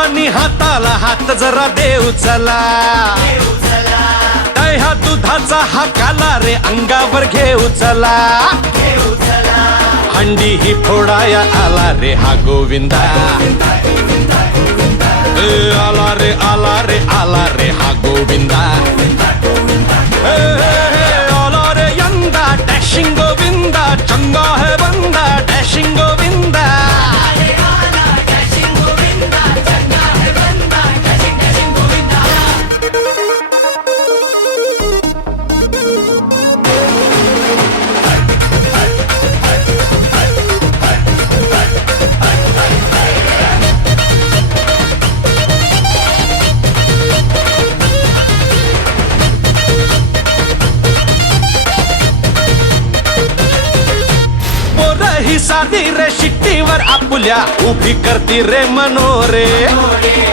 दोघांनी हाताला हात जरा देऊ चला, दह्या दुधाचा हा काला रे अंगावर घेऊ चला, हंडी ही फोडाया आला रे हा गोविंदा, आला रे आला रे आला रे हा गोविंदा, आला रे यंदा डॅशिंग गोविंदा, चंगा है बंदा डॅशिंग गोविंदा. ही साधी रे शिट्टीवर आपुल्या उभी करती रे मनोरे,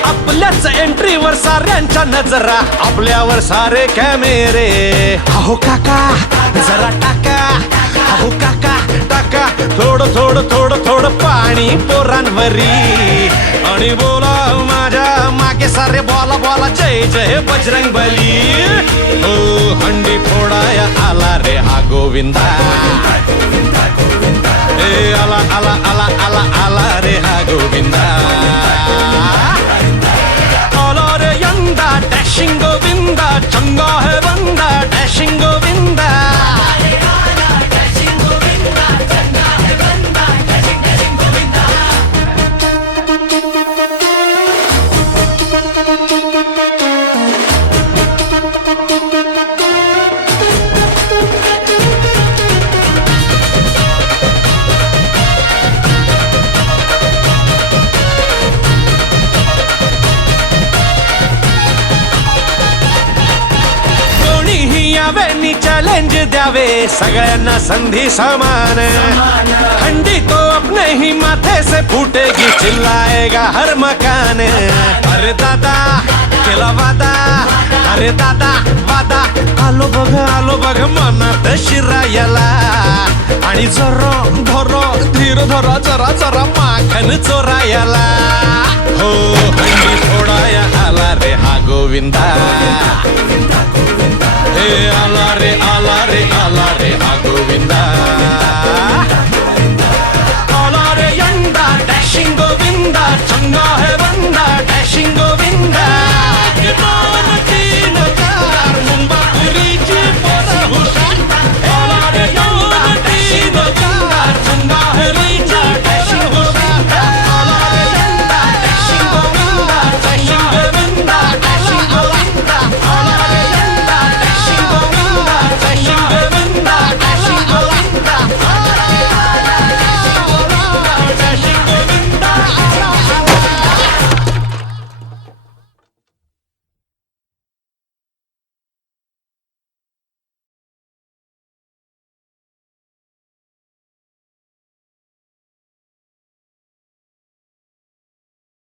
आपल्याच एंट्रीवर साऱ्यांच्या नजरा, आपल्यावर सारे कॅमेरे. अहो काका जरा टाका, अहो काका टाका थोडं थोडं थोडं थोडं पाणी पोरांवरी, आणि बोला माझ्या मागे सारे बोला बोला जय जय बजरंग बली. ओ हंडी फोडाया आला रे हा गोविंदा, आला आला आला आला आला रे हा गोविंदा, आला रे यंदा डॅशिंग गोविंदा, चंगा है बंदा डॅशिंग गोविंदा. यावेनी चॅलेंज द्यावे सगळ्यांना संधी समान, हंडी तो अपने ही माथे से फूटेगी चिल्लाएगा हर मकान. अरे दादा केला वादा, अरे दादा वादा, आलो बघ मनात शिरायला, आणि जरा धरो धीर धरा जरा जरा माखन चोरायला. हो हंडी फोडाया आला रे हा गोविंदा, आला रे आला रे आला